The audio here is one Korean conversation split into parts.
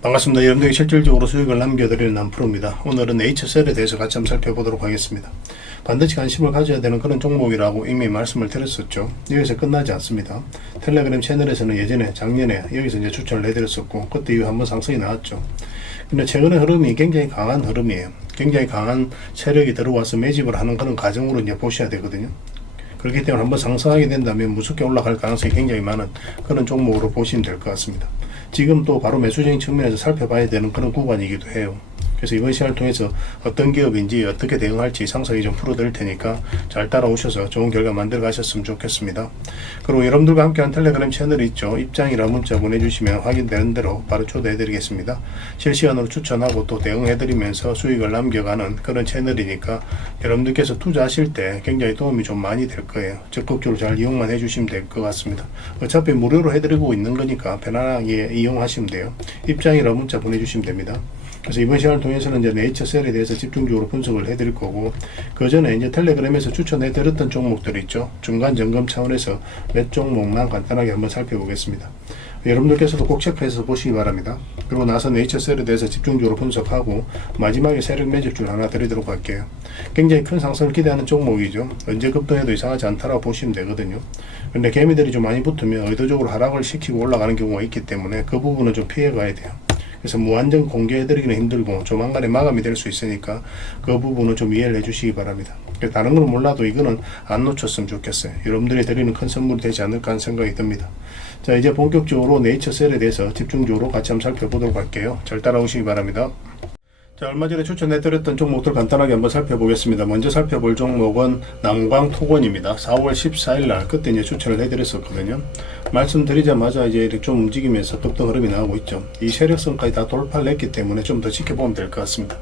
반갑습니다. 여러분들이 실질적으로 수익을 남겨드리는 남프로입니다. 오늘은 H셀에 대해서 같이 한번 살펴보도록 하겠습니다. 반드시 관심을 가져야 되는 그런 종목이라고 이미 말씀을 드렸었죠. 여기서 끝나지 않습니다. 텔레그램 채널에서는 예전에 작년에 여기서 이제 추천을 해드렸었고 그때 이후 한번 상승이 나왔죠. 근데 최근의 흐름이 굉장히 강한 흐름이에요. 굉장히 강한 세력이 들어와서 매집을 하는 그런 과정으로 이제 보셔야 되거든요. 그렇기 때문에 한번 상승하게 된다면 무섭게 올라갈 가능성이 굉장히 많은 그런 종목으로 보시면 될 것 같습니다. 지금 또 바로 매수적인 측면에서 살펴봐야 되는 그런 구간이기도 해요. 그래서 이번 시간을 통해서 어떤 기업인지 어떻게 대응할지 상세히 좀 풀어드릴 테니까 잘 따라오셔서 좋은 결과 만들어 가셨으면 좋겠습니다. 그리고 여러분들과 함께한 텔레그램 채널이 있죠. 입장이라 문자 보내주시면 확인되는 대로 바로 초대해드리겠습니다. 실시간으로 추천하고 또 대응해드리면서 수익을 남겨가는 그런 채널이니까 여러분들께서 투자하실 때 굉장히 도움이 좀 많이 될 거예요. 적극적으로 잘 이용만 해주시면 될 것 같습니다. 어차피 무료로 해드리고 있는 거니까 편안하게 이용하시면 돼요. 입장이라 문자 보내주시면 됩니다. 그래서 이번 시간을 통해서는 이제 네이처셀에 대해서 집중적으로 분석을 해드릴 거고 그 전에 이제 텔레그램에서 추천해 드렸던 종목들 있죠 중간 점검 차원에서 몇 종목만 간단하게 한번 살펴보겠습니다. 여러분들께서도 꼭 체크해서 보시기 바랍니다. 그리고 나서 네이처셀에 대해서 집중적으로 분석하고 마지막에 세력 매집줄 하나 드리도록 할게요. 굉장히 큰 상승을 기대하는 종목이죠. 언제 급등해도 이상하지 않다라고 보시면 되거든요. 근데 개미들이 좀 많이 붙으면 의도적으로 하락을 시키고 올라가는 경우가 있기 때문에 그 부분은 좀 피해 가야 돼요. 그래서 무한정 공개해드리기는 힘들고 조만간에 마감이 될 수 있으니까 그 부분은 좀 이해를 해주시기 바랍니다. 다른 건 몰라도 이거는 안 놓쳤으면 좋겠어요. 여러분들이 드리는 큰 선물이 되지 않을까 하는 생각이 듭니다. 자 이제 본격적으로 네이처셀에 대해서 집중적으로 같이 한번 살펴보도록 할게요. 잘 따라오시기 바랍니다. 자, 얼마 전에 추천해드렸던 종목들 간단하게 한번 살펴보겠습니다. 먼저 살펴볼 종목은 남광토건입니다. 4월 14일 날 그때 이제 추천을 해드렸었거든요. 말씀드리자마자 이제 이렇게 좀 움직이면서 급등 흐름이 나오고 있죠. 이 세력선까지 다 돌파를 했기 때문에 좀 더 지켜보면 될 것 같습니다.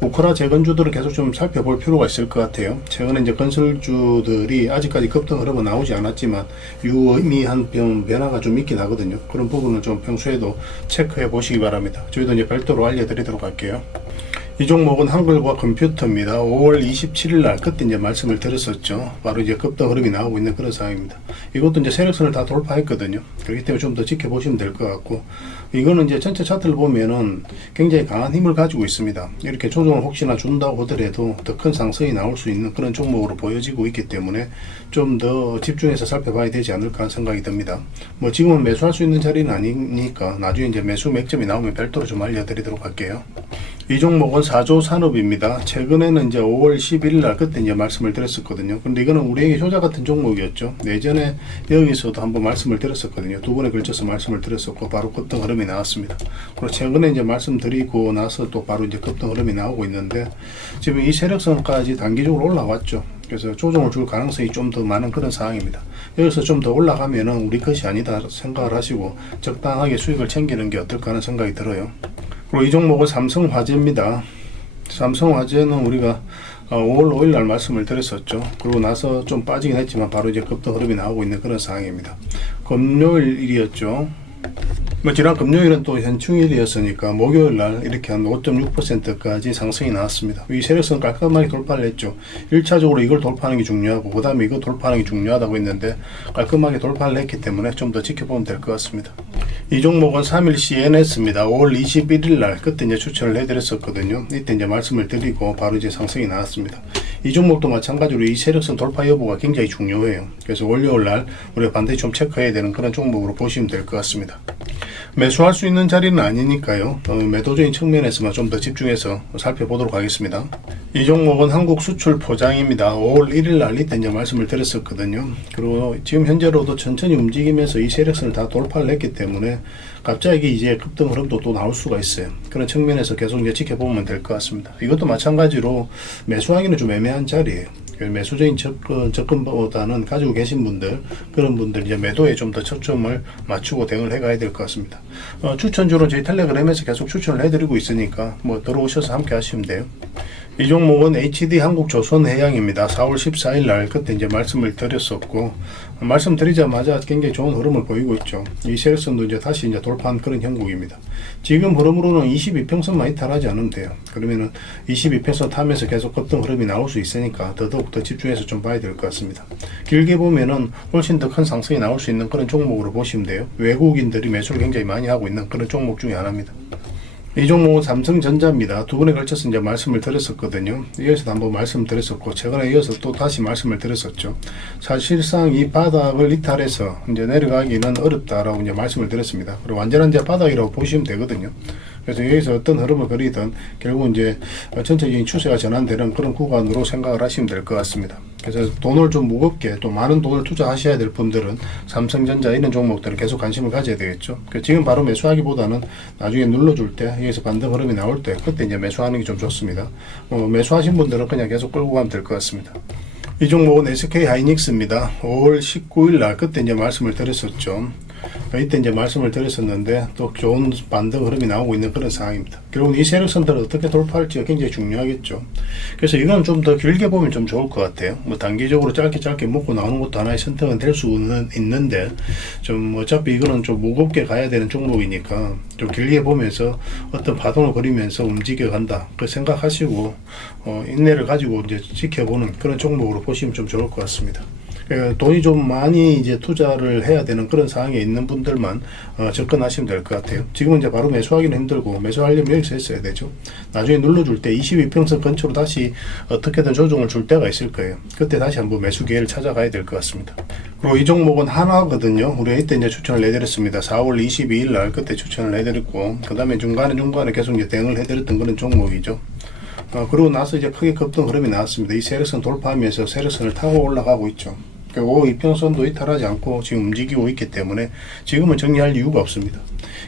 우크라 재건주들을 계속 좀 살펴볼 필요가 있을 것 같아요. 최근에 이제 건설주들이 아직까지 급등 흐름은 나오지 않았지만 유의미한 변, 변화가 좀 있긴 하거든요. 그런 부분을 좀 평소에도 체크해 보시기 바랍니다. 저희도 이제 별도로 알려드리도록 할게요. 이 종목은 한글과 컴퓨터입니다. 5월 27일 날 그때 이제 말씀을 드렸었죠. 바로 이제 급등 흐름이 나오고 있는 그런 상황입니다. 이것도 이제 세력선을 다 돌파했거든요. 그렇기 때문에 좀 더 지켜보시면 될 것 같고 이거는 이제 전체 차트를 보면은 굉장히 강한 힘을 가지고 있습니다. 이렇게 조정을 혹시나 준다고 하더라도 더 큰 상승이 나올 수 있는 그런 종목으로 보여지고 있기 때문에 좀 더 집중해서 살펴봐야 되지 않을까 하는 생각이 듭니다. 뭐 지금은 매수할 수 있는 자리는 아니니까 나중에 이제 매수 맥점이 나오면 별도로 좀 알려드리도록 할게요. 이 종목은 4조 산업입니다. 최근에는 이제 5월 11일 날 그때 이제 말씀을 드렸었거든요. 근데 이거는 우리에게 효자 같은 종목이었죠. 예전에 여기서도 한번 말씀을 드렸었거든요. 두 번에 걸쳐서 말씀을 드렸었고 바로 급등 흐름이 나왔습니다. 그리고 최근에 이제 말씀드리고 나서 또 바로 이제 급등 흐름이 나오고 있는데 지금 이 세력선까지 단기적으로 올라왔죠. 그래서 조정을 줄 가능성이 좀 더 많은 그런 상황입니다. 여기서 좀 더 올라가면은 우리 것이 아니다 생각을 하시고 적당하게 수익을 챙기는 게 어떨까 하는 생각이 들어요. 그리고 이 종목은 삼성화재입니다. 삼성화재는 우리가 5월 5일 날 말씀을 드렸었죠. 그리고 나서 좀 빠지긴 했지만 바로 이제 급등 흐름이 나오고 있는 그런 상황입니다. 금요일이었죠. 뭐 지난 금요일은 또 현충일이었으니까 목요일 날 이렇게 한 5.6%까지 상승이 나왔습니다. 이 세력선 깔끔하게 돌파를 했죠. 1차적으로 이걸 돌파하는 게 중요하고 그 다음에 이거 돌파하는 게 중요하다고 했는데 깔끔하게 돌파를 했기 때문에 좀 더 지켜보면 될 것 같습니다. 이 종목은 3일 CNS입니다. 5월 21일 날 그때 이제 추천을 해드렸었거든요. 이때 이제 말씀을 드리고 바로 이제 상승이 나왔습니다. 이 종목도 마찬가지로 이 세력선 돌파 여부가 굉장히 중요해요. 그래서 월요일 날 우리가 반드시 좀 체크해야 되는 그런 종목으로 보시면 될 것 같습니다. 매수할 수 있는 자리는 아니니까요. 어, 매도적인 측면에서만 좀 더 집중해서 살펴보도록 하겠습니다. 이 종목은 한국 수출 포장입니다. 5월 1일 날 이때 이제 말씀을 드렸었거든요. 그리고 지금 현재로도 천천히 움직이면서 이 세력선을 다 돌파를 했기 때문에 갑자기 이제 급등 흐름도 또 나올 수가 있어요. 그런 측면에서 계속 이제 지켜보면 될 것 같습니다. 이것도 마찬가지로 매수하기는 좀 애매한 자리예요. 그 매수적인 접근, 접근보다는 가지고 계신 분들, 그런 분들 이제 매도에 좀 더 초점을 맞추고 대응을 해가야 될 것 같습니다. 어, 추천주로 저희 텔레그램에서 계속 추천을 해드리고 있으니까 뭐 들어오셔서 함께 하시면 돼요. 이 종목은 HD 한국조선해양입니다. 4월 14일 날 그때 이제 말씀을 드렸었고 말씀드리자마자 굉장히 좋은 흐름을 보이고 있죠. 이 세력선도 이제 다시 이제 돌파한 그런 형국입니다. 지금 흐름으로는 22평선만 이탈하지 돼요. 그러면은 22평선 타면서 계속 급등 흐름이 나올 수 있으니까 더더욱 더 집중해서 좀 봐야 될 것 같습니다. 길게 보면은 훨씬 더 큰 상승이 나올 수 있는 그런 종목으로 보시면 돼요. 외국인들이 매수를 굉장히 많이 하고 있는 그런 종목 중에 하나입니다. 이 종목은 삼성전자입니다. 두 번에 걸쳐서 이제 말씀을 드렸었거든요. 이어서 한번 말씀드렸었고, 최근에 이어서 또 다시 말씀을 드렸었죠. 사실상 이 바닥을 이탈해서 이제 내려가기는 어렵다라고 이제 말씀을 드렸습니다. 그리고 완전한 이제 바닥이라고 보시면 되거든요. 그래서 여기서 어떤 흐름을 그리든 결국 이제 전체적인 추세가 전환되는 그런 구간으로 생각을 하시면 될 것 같습니다. 그래서 돈을 좀 무겁게 또 많은 돈을 투자하셔야 될 분들은 삼성전자 이런 종목들을 계속 관심을 가져야 되겠죠. 그 지금 바로 매수하기보다는 나중에 눌러줄 때 여기서 반등 흐름이 나올 때 그때 이제 매수하는 게 좀 좋습니다. 어, 매수하신 분들은 그냥 계속 끌고 가면 될 것 같습니다. 이 종목은 SK 하이닉스입니다. 5월 19일 날 그때 이제 말씀을 드렸었죠. 이때 이제 말씀을 드렸었는데 또 좋은 반등 흐름이 나오고 있는 그런 상황입니다. 결국은 이 세력 선들을 어떻게 돌파할지가 굉장히 중요하겠죠. 그래서 이건 좀 더 길게 보면 좀 좋을 것 같아요. 뭐 단기적으로 짧게 짧게 먹고 나오는 것도 하나의 선택은 될 수는 있는데 좀 어차피 이거는 좀 무겁게 가야 되는 종목이니까 좀 길게 보면서 어떤 파동을 그리면서 움직여 간다. 그 생각하시고 어, 인내를 가지고 이제 지켜보는 그런 종목으로 보시면 좀 좋을 것 같습니다. 예, 돈이 좀 많이 이제 투자를 해야 되는 그런 상황에 있는 분들만 어, 접근하시면 될 것 같아요. 지금은 이제 바로 매수하기는 힘들고 매수하려면 여기서 했어야 되죠. 나중에 눌러줄 때 22평선 근처로 다시 어떻게든 조정을 줄 때가 있을 거예요. 그때 다시 한번 매수 기회를 찾아가야 될 것 같습니다. 그리고 이 종목은 하나거든요. 우리가 이때 이제 추천을 해드렸습니다. 4월 22일 날 그때 추천을 해드렸고 그 다음에 중간에 중간에 계속 이제 대응을 해드렸던 그런 종목이죠. 어, 그러고 나서 이제 크게 급등 흐름이 나왔습니다. 이 세력선 돌파하면서 세력선을 타고 올라가고 있죠. 그리고 이평선도 이탈하지 않고 지금 움직이고 있기 때문에 지금은 정리할 이유가 없습니다.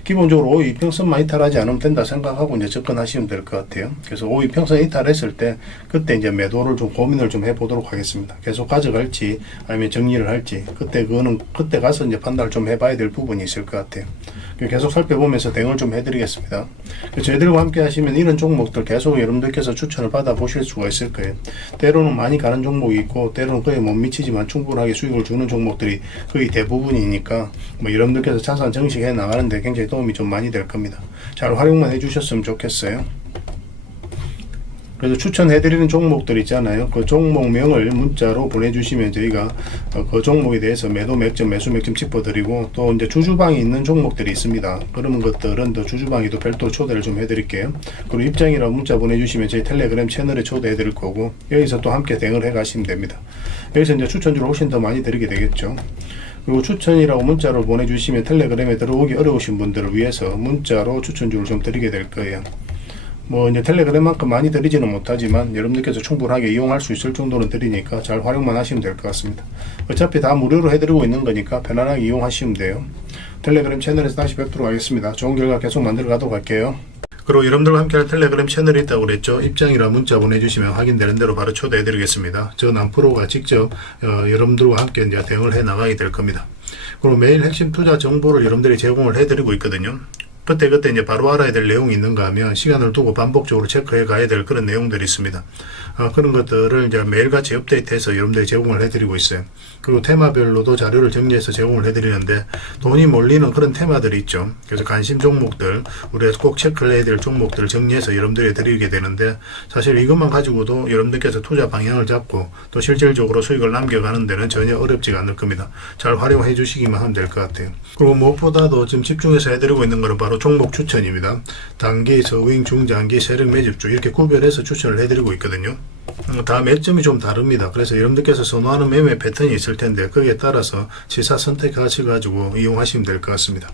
기본적으로 5 이평선만 이탈하지 않으면 된다 생각하고 이제 접근하시면 될 것 같아요. 그래서 5 이평선 이탈했을 때 그때 이제 매도를 좀 고민을 좀 해보도록 하겠습니다. 계속 가져갈지 아니면 정리를 할지 그때 그거는 그때 가서 이제 판단을 좀 해봐야 될 부분이 있을 것 같아요. 계속 살펴보면서 대응을 좀 해드리겠습니다. 저희들과 함께 하시면 이런 종목들 계속 여러분들께서 추천을 받아 보실 수가 있을 거예요. 때로는 많이 가는 종목이 있고 때로는 거의 못 미치지만 충분하게 수익을 주는 종목들이 거의 대부분이니까 뭐 여러분들께서 자산 정식해 나가는데 굉장히 도움이 좀 많이 될 겁니다. 잘 활용만 해주셨으면 좋겠어요. 그래서 추천해드리는 종목들 있잖아요. 그 종목명을 문자로 보내주시면 저희가 어, 그 종목에 대해서 매도 맥점, 매수 맥점 짚어드리고 또 이제 주주방이 있는 종목들이 있습니다. 그런 것들은 또 주주방에도 별도 초대를 좀 해드릴게요. 그리고 입장이라고 문자 보내주시면 저희 텔레그램 채널에 초대해드릴 거고 여기서 또 함께 대응을 해가시면 됩니다. 여기서 이제 추천주를 훨씬 더 많이 드리게 되겠죠. 그리고 추천이라고 문자로 보내주시면 텔레그램에 들어오기 어려우신 분들을 위해서 문자로 추천주를 좀 드리게 될 거예요. 뭐 이제 텔레그램만큼 많이 드리지는 못하지만 여러분들께서 충분하게 이용할 수 있을 정도는 드리니까 잘 활용만 하시면 될 것 같습니다. 어차피 다 무료로 해드리고 있는 거니까 편안하게 이용하시면 돼요. 텔레그램 채널에서 다시 뵙도록 하겠습니다. 좋은 결과 계속 만들어 가도록 할게요. 그리고 여러분들과 함께할 텔레그램 채널이 있다고 그랬죠. 입장이라 문자 보내주시면 확인되는 대로 바로 초대해드리겠습니다. 저 남프로가 직접 어, 여러분들과 함께 이제 대응을 해 나가게 될 겁니다. 그리고 매일 핵심 투자 정보를 여러분들이 제공을 해드리고 있거든요. 그때 그때 이제 바로 알아야 될 내용이 있는가 하면 시간을 두고 반복적으로 체크해 가야 될 그런 내용들이 있습니다. 어, 그런 것들을 이제 매일같이 업데이트해서 여러분들이 제공을 해드리고 있어요. 그리고 테마별로도 자료를 정리해서 제공을 해드리는데 돈이 몰리는 그런 테마들이 있죠. 그래서 관심 종목들 우리가 꼭 체크를 해야 될 종목들을 정리해서 여러분들이 드리게 되는데 사실 이것만 가지고도 여러분들께서 투자 방향을 잡고 또 실질적으로 수익을 남겨가는 데는 전혀 어렵지가 않을 겁니다. 잘 활용해 주시기만 하면 될 것 같아요. 그리고 무엇보다도 지금 집중해서 해드리고 있는 것은 바로 종목 추천입니다. 단기, 서윙, 중장기, 세력 매집주 이렇게 구별해서 추천을 해드리고 있거든요. 어, 다 매점이 좀 다릅니다. 그래서 여러분들께서 선호하는 매매 패턴이 있을 텐데 거기에 따라서 시사 선택하셔 가지고 이용하시면 될 것 같습니다.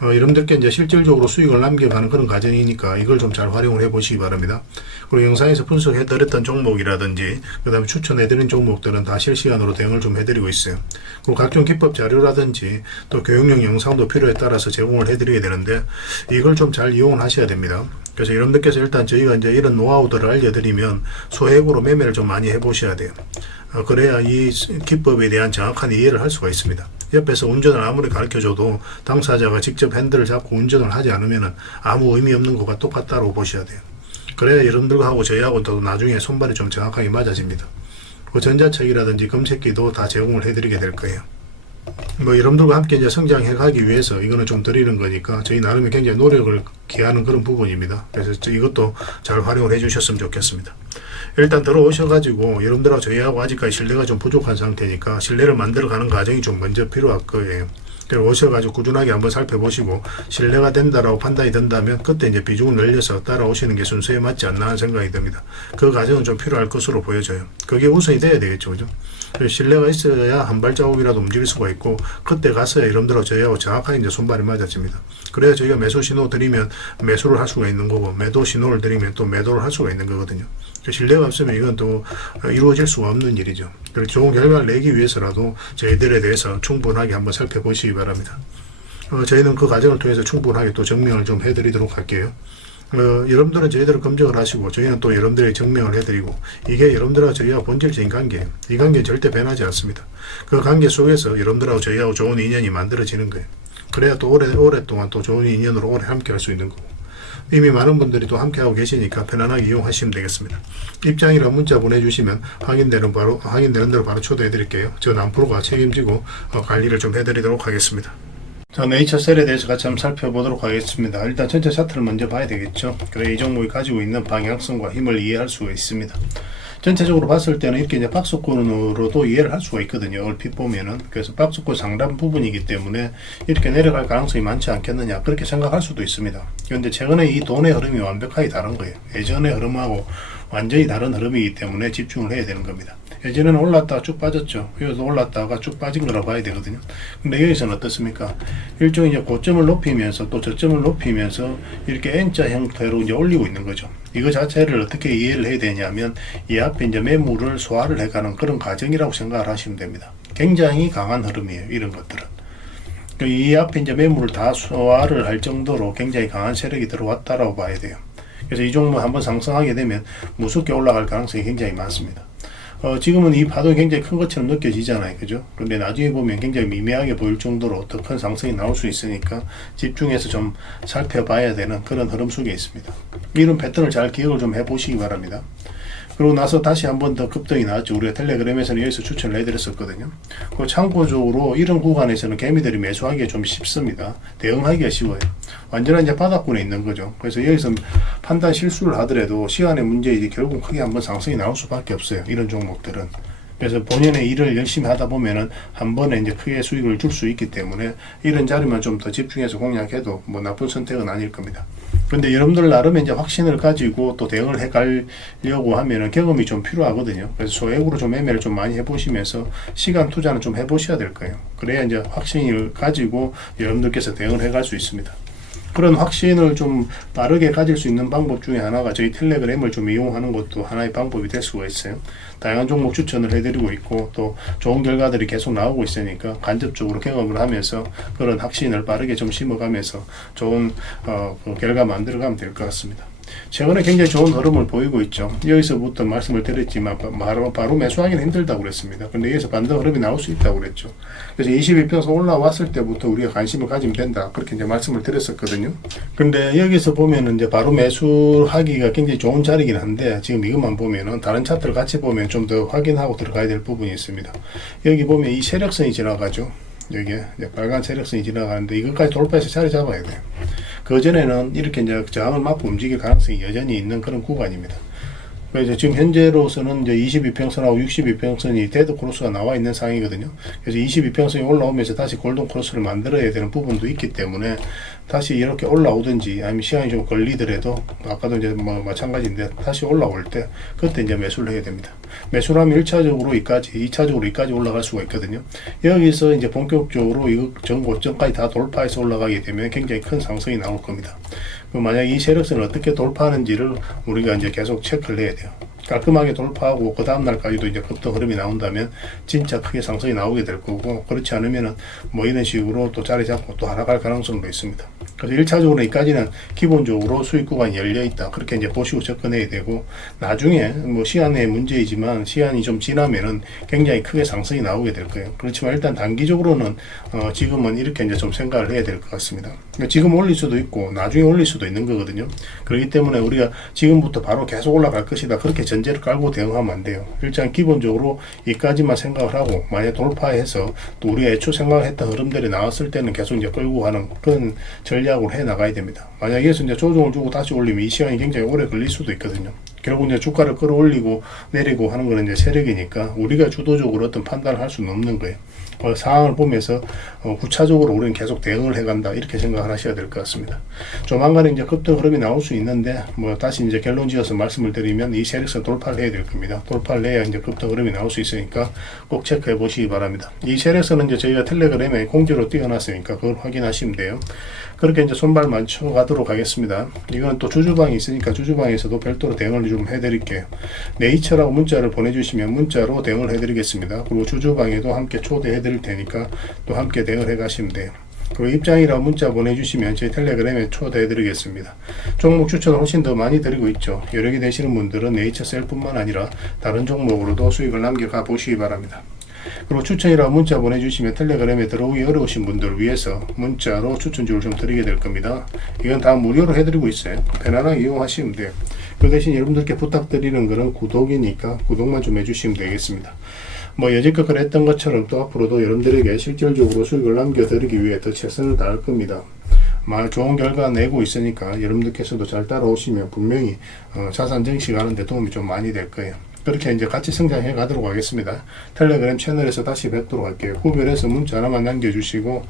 어, 여러분들께 이제 실질적으로 수익을 남겨가는 그런 과정이니까 이걸 좀 잘 활용을 해 보시기 바랍니다. 그리고 영상에서 분석해 드렸던 종목이라든지 그 다음에 추천해 드린 종목들은 다 실시간으로 대응을 좀 해드리고 있어요. 그리고 각종 기법 자료라든지 또 교육용 영상도 필요에 따라서 제공을 해드리게 되는데 이걸 좀 잘 이용을 하셔야 됩니다. 그래서 여러분들께서 일단 저희가 이제 이런 노하우들을 알려드리면 소액으로 매매를 좀 많이 해보셔야 돼요. 어, 그래야 이 기법에 대한 정확한 이해를 할 수가 있습니다. 옆에서 운전을 아무리 가르쳐줘도 당사자가 직접 핸들을 잡고 운전을 하지 않으면 아무 의미 없는 것과 똑같다고 보셔야 돼요. 그래야 여러분들하고 저희하고도 나중에 손발이 좀 정확하게 맞아집니다. 그 전자책이라든지 검색기도 다 제공을 해드리게 될 거예요. 뭐 여러분들과 함께 이제 성장해 가기 위해서 이거는 좀 드리는 거니까 저희 나름의 굉장히 노력을 기하는 그런 부분입니다. 그래서 이것도 잘 활용을 해 주셨으면 좋겠습니다. 일단 들어오셔가지고 여러분들하고 저희하고 아직까지 신뢰가 좀 부족한 상태니까 신뢰를 만들어 가는 과정이 좀 먼저 필요할 거예요. 오셔가지고 꾸준하게 한번 살펴보시고 신뢰가 된다라고 판단이 된다면 그때 이제 비중을 늘려서 따라오시는 게 순서에 맞지 않나 하는 생각이 듭니다. 그 과정은 좀 필요할 것으로 보여져요. 그게 우선이 돼야 되겠죠, 그죠? 그래서 신뢰가 있어야 한 발자국이라도 움직일 수가 있고 그때 가서야 여러분들하고 저희하고 정확하게 이제 손발이 맞아집니다. 그래야 저희가 매수 신호 드리면 매수를 할 수가 있는 거고 매도 신호를 드리면 또 매도를 할 수가 있는 거거든요. 그 신뢰가 없으면 이건 또 이루어질 수가 없는 일이죠. 그래서 좋은 결과를 내기 위해서라도 저희들에 대해서 충분하게 한번 살펴보시기 바랍니다. 어, 저희는 그 과정을 통해서 충분하게 또 증명을 좀 해드리도록 할게요. 어, 여러분들은 저희들을 검증을 하시고 저희는 또 여러분들에게 증명을 해드리고 이게 여러분들하고 저희와 본질적인 관계예요. 이 관계는 절대 변하지 않습니다. 그 관계 속에서 여러분들하고 저희하고 좋은 인연이 만들어지는 거예요. 그래야 또 오래, 오랫동안 또 좋은 인연으로 오래 함께 할 수 있는 거고. 이미 많은 분들이 또 함께하고 계시니까 편안하게 이용하시면 되겠습니다. 입장이라 문자 보내주시면 확인되는 바로 확인되는 대로 바로 초대해 드릴게요. 전 안프로가 책임지고 어, 관리를 좀 해드리도록 하겠습니다. 자, 네이처셀에 대해서 같이 한번 살펴보도록 하겠습니다. 일단 전체 차트를 먼저 봐야 되겠죠. 그래 이 종목이 가지고 있는 방향성과 힘을 이해할 수가 있습니다. 전체적으로 봤을 때는 이렇게 이제 박스권으로도 이해를 할 수가 있거든요. 얼핏 보면은. 그래서 박스권 상단 부분이기 때문에 이렇게 내려갈 가능성이 많지 않겠느냐. 그렇게 생각할 수도 있습니다. 그런데 최근에 이 돈의 흐름이 완벽하게 다른 거예요. 예전의 흐름하고 완전히 다른 흐름이기 때문에 집중을 해야 되는 겁니다. 예전에는 올랐다가 쭉 빠졌죠. 여기서 올랐다가 쭉 빠진 거라 봐야 되거든요. 근데 여기서는 어떻습니까? 일종의 이제 고점을 높이면서 또 저점을 높이면서 이렇게 N자 형태로 이제 올리고 있는 거죠. 이거 자체를 어떻게 이해를 해야 되냐면 이 앞에 이제 매물을 소화를 해가는 그런 과정이라고 생각을 하시면 됩니다. 굉장히 강한 흐름이에요. 이런 것들은. 그이 앞에 이제 매물을 다 소화를 할 정도로 굉장히 강한 세력이 들어왔다라고 봐야 돼요. 그래서 이 종목 한번 상승하게 되면 무섭게 올라갈 가능성이 굉장히 많습니다. 어, 지금은 이 파동이 굉장히 큰 것처럼 느껴지잖아요. 그죠? 근데 나중에 보면 굉장히 미미하게 보일 정도로 더 큰 상승이 나올 수 있으니까 집중해서 좀 살펴봐야 되는 그런 흐름 속에 있습니다. 이런 패턴을 잘 기억을 좀 해보시기 바랍니다. 그러고 나서 다시 한 번 더 급등이 나왔죠. 우리가 텔레그램에서는 여기서 추천을 해드렸었거든요. 그 참고적으로 이런 구간에서는 개미들이 매수하기가 좀 쉽습니다. 대응하기가 쉬워요. 완전한 이제 바닥권에 있는 거죠. 그래서 여기서 판단 실수를 하더라도 시간의 문제이지 결국 크게 한번 상승이 나올 수밖에 없어요. 이런 종목들은. 그래서 본연의 일을 열심히 하다 보면은 한 번에 이제 크게 수익을 줄 수 있기 때문에 이런 자리만 좀 더 집중해서 공략해도 뭐 나쁜 선택은 아닐 겁니다. 근데 여러분들 나름 이제 확신을 가지고 또 대응을 해 가려고 하면은 경험이 좀 필요하거든요. 그래서 소액으로 좀 매매를 좀 많이 해보시면서 시간 투자는 좀 해보셔야 될 거예요. 그래야 이제 확신을 가지고 여러분들께서 대응을 해갈 수 있습니다. 그런 확신을 좀 빠르게 가질 수 있는 방법 중에 하나가 저희 텔레그램을 좀 이용하는 것도 하나의 방법이 될 수가 있어요. 다양한 종목 추천을 해드리고 있고 또 좋은 결과들이 계속 나오고 있으니까 간접적으로 경험을 하면서 그런 확신을 빠르게 좀 심어가면서 좋은 어, 그 결과 만들어가면 될 것 같습니다. 최근에 굉장히 좋은 흐름을 보이고 있죠. 여기서부터 말씀을 드렸지만 바- 바로, 바로 매수하기는 힘들다고 그랬습니다. 근데 여기서 반등 흐름이 나올 수 있다고 그랬죠. 그래서 22평선 올라왔을 때부터 우리가 관심을 가지면 된다. 그렇게 이제 말씀을 드렸었거든요. 근데 여기서 보면은 이제 바로 매수하기가 굉장히 좋은 자리긴 한데 지금 이것만 보면은 다른 차트를 같이 보면 좀 더 확인하고 들어가야 될 부분이 있습니다. 여기 보면 이 세력선이 지나가죠. 여기 이제 빨간 세력선이 지나가는데 이것까지 돌파해서 자리 잡아야 돼요. 그 전에는 이렇게 이제 저항을 맞고 움직일 가능성이 여전히 있는 그런 구간입니다. 그래서 지금 현재로서는 이제 22평선하고 62평선이 데드 크로스가 나와 있는 상황이거든요. 그래서 22평선이 올라오면서 다시 골든 크로스를 만들어야 되는 부분도 있기 때문에 다시 이렇게 올라오든지 아니면 시간이 좀 걸리더라도 아까도 이제 뭐 마찬가지인데 다시 올라올 때 그때 이제 매수를 해야 됩니다. 매수를 하면 1차적으로 이까지, 2차적으로 이까지 올라갈 수가 있거든요. 여기서 이제 본격적으로 이거 전 고점까지 다 돌파해서 올라가게 되면 굉장히 큰 상승이 나올 겁니다. 그 만약 이 세력선을 어떻게 돌파하는지를 우리가 이제 계속 체크를 해야 돼요. 깔끔하게 돌파하고 그 다음 날까지도 이제 급등 흐름이 나온다면 진짜 크게 상승이 나오게 될 거고 그렇지 않으면은 뭐 이런 식으로 또 자리 잡고 또 하락할 가능성도 있습니다. 그래서 1차적으로 이까지는 기본적으로 수익 구간이 열려 있다. 그렇게 이제 보시고 접근해야 되고 나중에 뭐 시간의 문제이지만 시간이 좀 지나면은 굉장히 크게 상승이 나오게 될 거예요. 그렇지만 일단 단기적으로는 어 지금은 이렇게 이제 좀 생각을 해야 될 것 같습니다. 그러니까 지금 올릴 수도 있고 나중에 올릴 수도 있는 거거든요. 그렇기 때문에 우리가 지금부터 바로 계속 올라갈 것이다. 그렇게 전제를 깔고 대응하면 안 돼요. 일단 기본적으로 이까지만 생각을 하고 만약 돌파해서 또 우리가 애초 생각을 했던 흐름들이 나왔을 때는 계속 이제 끌고 가는 그런 전 략으로 해 나가야 됩니다. 만약 여기서 이제 조정을 주고 다시 올리면 이 시간이 굉장히 오래 걸릴 수도 있거든요. 결국 이제 주가를 끌어올리고 내리고 하는 거는 이제 세력이니까 우리가 주도적으로 어떤 판단을 할 수는 없는 거예요. 어, 상황을 보면서 어, 구차적으로 우리는 계속 대응을 해간다 이렇게 생각을 하셔야 될 것 같습니다. 조만간에 이제 급등 흐름이 나올 수 있는데 뭐 다시 이제 결론지어서 말씀을 드리면 이 세력선 돌파를 해야 될 겁니다. 돌파를 해야 이제 급등 흐름이 나올 수 있으니까 꼭 체크해 보시기 바랍니다. 이 세력선은 이제 저희가 텔레그램에 공지로 띄워놨으니까 그걸 확인하시면 돼요. 그렇게 이제 손발 맞춰 가도록 하겠습니다. 이건 또 주주방이 있으니까 주주방에서도 별도로 대응을 좀 해드릴게요. 네이처라고 문자를 보내주시면 문자로 대응을 해드리겠습니다. 그리고 주주방에도 함께 초대해드릴 테니까 또 함께 대응을 해가시면 돼요. 그리고 입장이라고 문자 보내주시면 저희 텔레그램에 초대해드리겠습니다. 종목 추천을 훨씬 더 많이 드리고 있죠. 개 되시는 분들은 네이처셀뿐만 아니라 다른 종목으로도 수익을 남겨가 보시기 바랍니다. 그리고 추천이라고 문자 보내주시면 텔레그램에 들어오기 어려우신 분들을 위해서 문자로 추천주를 좀 드리게 될 겁니다. 이건 다 무료로 해드리고 있어요. 편안하게 이용하시면 돼요. 그 대신 여러분들께 부탁드리는 거는 구독이니까 구독만 좀 해주시면 되겠습니다. 뭐 여지껏 그랬던 것처럼 또 앞으로도 여러분들에게 실질적으로 수익을 남겨드리기 위해 더 최선을 다할 겁니다. 말 좋은 결과 내고 있으니까 여러분들께서도 잘 따라오시면 분명히 어, 자산 증식하는 데 도움이 좀 많이 될 거예요. 그렇게 이제 같이 성장해 가도록 하겠습니다. 텔레그램 채널에서 다시 뵙도록 할게요. 구별해서 문자 하나만 남겨주시고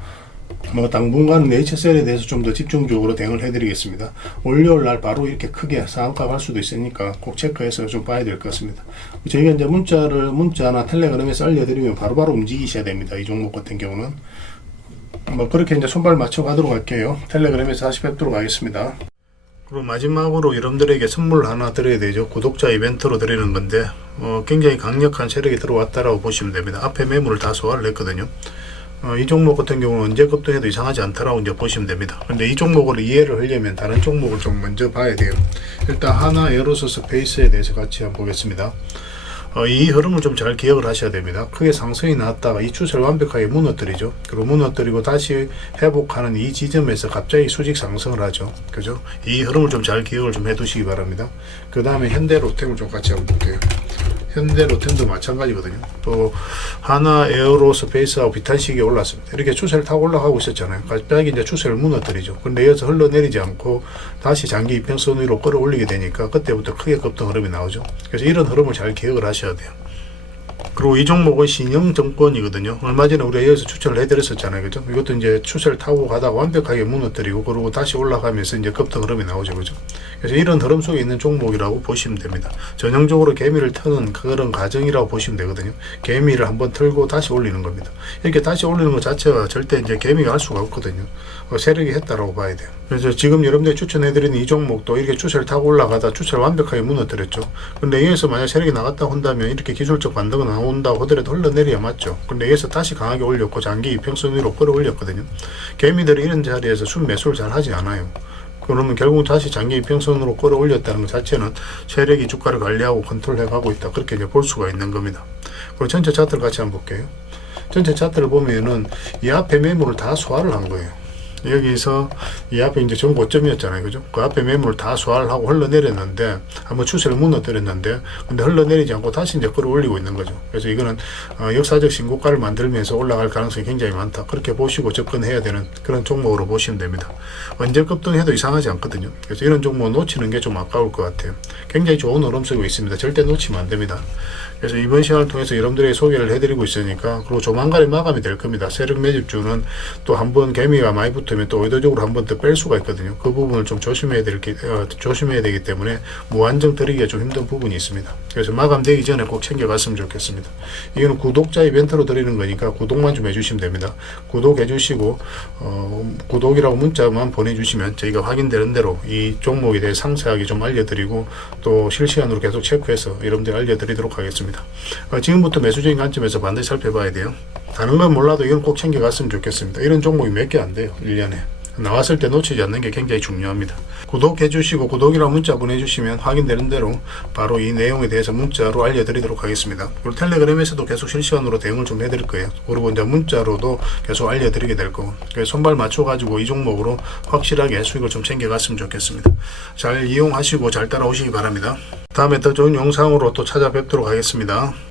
뭐 당분간 네이처셀에 대해서 좀 더 집중적으로 대응을 해드리겠습니다. 월요일 날 바로 이렇게 크게 상한가 갈 수도 있으니까 꼭 체크해서 좀 봐야 될 것 같습니다. 저희가 이제 문자를 문자나 텔레그램에서 알려드리면 바로바로 움직이셔야 됩니다. 이 종목 같은 경우는 뭐 그렇게 이제 손발 맞춰 가도록 할게요. 텔레그램에서 다시 뵙도록 하겠습니다. 그리고 마지막으로 여러분들에게 선물 하나 드려야 되죠. 구독자 이벤트로 드리는 건데 어, 굉장히 강력한 세력이 들어왔다라고 보시면 됩니다. 앞에 매물을 다 소화를 했거든요. 어, 이 종목 같은 경우는 언제 급등해도 이상하지 않다라고 이제 보시면 됩니다. 근데 이 종목을 이해를 하려면 다른 종목을 좀 먼저 봐야 돼요. 일단 하나 에어로스 스페이스에 대해서 같이 한번 보겠습니다. 어, 이 흐름을 좀 잘 기억을 하셔야 됩니다. 크게 상승이 나왔다가 이 추세를 완벽하게 무너뜨리죠. 그리고 무너뜨리고 다시 회복하는 이 지점에서 갑자기 수직 상승을 하죠. 그죠? 이 흐름을 좀 잘 기억을 좀 해두시기 바랍니다. 그 다음에 현대 로템을 좀 같이 한번 볼게요. 현대 로템도 마찬가지거든요. 또 하나 에어로 스페이스하고 비탄식이 올랐습니다. 이렇게 추세를 타고 올라가고 있었잖아요. 갑자기 이제 추세를 무너뜨리죠. 근데 이어서 흘러내리지 않고 다시 장기 이평선 위로 끌어올리게 되니까 그때부터 크게 급등 흐름이 나오죠. 그래서 이런 흐름을 잘 기억을 하셔야 돼요. 그리고 이 종목은 신영증권이거든요. 얼마 전에 우리가 여기서 추천을 해드렸었잖아요. 그죠? 이것도 이제 추세를 타고 가다가 완벽하게 무너뜨리고, 그리고 다시 올라가면서 이제 급등 흐름이 나오죠. 그죠? 그래서 이런 흐름 속에 있는 종목이라고 보시면 됩니다. 전형적으로 개미를 트는 그런 과정이라고 보시면 되거든요. 개미를 한번 틀고 다시 올리는 겁니다. 이렇게 다시 올리는 것 자체가 절대 이제 개미가 할 수가 없거든요. 어, 세력이 했다라고 봐야 돼요. 그래서 지금 여러분들이 추천해드리는 이 종목도 이렇게 추세를 타고 올라가다 추세를 완벽하게 무너뜨렸죠. 근데 여기서 만약 세력이 나갔다 한다면 이렇게 기술적 반등은 나온다고 하더라도 흘러내려야 맞죠. 근데 여기서 다시 강하게 올렸고 장기 이평선 위로 끌어올렸거든요. 개미들이 이런 자리에서 순 매수를 잘 하지 않아요. 그러면 결국 다시 장기 이평선으로 끌어올렸다는 것 자체는 세력이 주가를 관리하고 컨트롤해 가고 있다. 그렇게 이제 볼 수가 있는 겁니다. 그리고 전체 차트를 같이 한번 볼게요. 전체 차트를 보면은 이 앞에 매물을 다 소화를 한 거예요. 여기서 이 앞에 이제 전 고점이었잖아요. 그죠? 그 앞에 매물을 다 소화를 하고 흘러내렸는데, 한번 추세를 무너뜨렸는데, 근데 흘러내리지 않고 다시 이제 끌어올리고 있는 거죠. 그래서 이거는 어, 역사적 신고가를 만들면서 올라갈 가능성이 굉장히 많다. 그렇게 보시고 접근해야 되는 그런 종목으로 보시면 됩니다. 언제 급등해도 이상하지 않거든요. 그래서 이런 종목 놓치는 게 좀 아까울 것 같아요. 굉장히 좋은 흐름 속에 있습니다. 절대 놓치면 안 됩니다. 그래서 이번 시간을 통해서 여러분들에게 소개를 해드리고 있으니까 그리고 조만간에 마감이 될 겁니다. 세력 매집주는 또 한 번 개미가 많이 붙 으면 또 의도적으로 한 번 더 뺄 수가 있거든요. 그 부분을 좀 조심해야 될 게, 어, 조심해야 되기 때문에 무한정 드리기가 좀 힘든 부분이 있습니다. 그래서 마감되기 전에 꼭 챙겨갔으면 좋겠습니다. 이거는 구독자 이벤트로 드리는 거니까 구독만 좀 해주시면 됩니다. 구독해 주시고 어, 구독이라고 문자만 보내주시면 저희가 확인되는 대로 이 종목에 대해 상세하게 좀 알려드리고 또 실시간으로 계속 체크해서 여러분들 알려드리도록 하겠습니다. 어, 지금부터 매수적인 관점에서 반드시 살펴봐야 돼요. 다른 건 몰라도 이건 꼭 챙겨갔으면 좋겠습니다. 이런 종목이 몇 개 안 돼요. 1년에. 나왔을 때 놓치지 않는 게 굉장히 중요합니다. 구독해 주시고 구독이라고 문자 보내주시면 확인되는 대로 바로 이 내용에 대해서 문자로 알려드리도록 하겠습니다. 그리고 텔레그램에서도 계속 실시간으로 대응을 좀 해드릴 거예요. 그리고 이제 문자로도 계속 알려드리게 될 거고 그래서 손발 맞춰가지고 이 종목으로 확실하게 수익을 좀 챙겨갔으면 좋겠습니다. 잘 이용하시고 잘 따라오시기 바랍니다. 다음에 더 좋은 영상으로 또 찾아뵙도록 하겠습니다.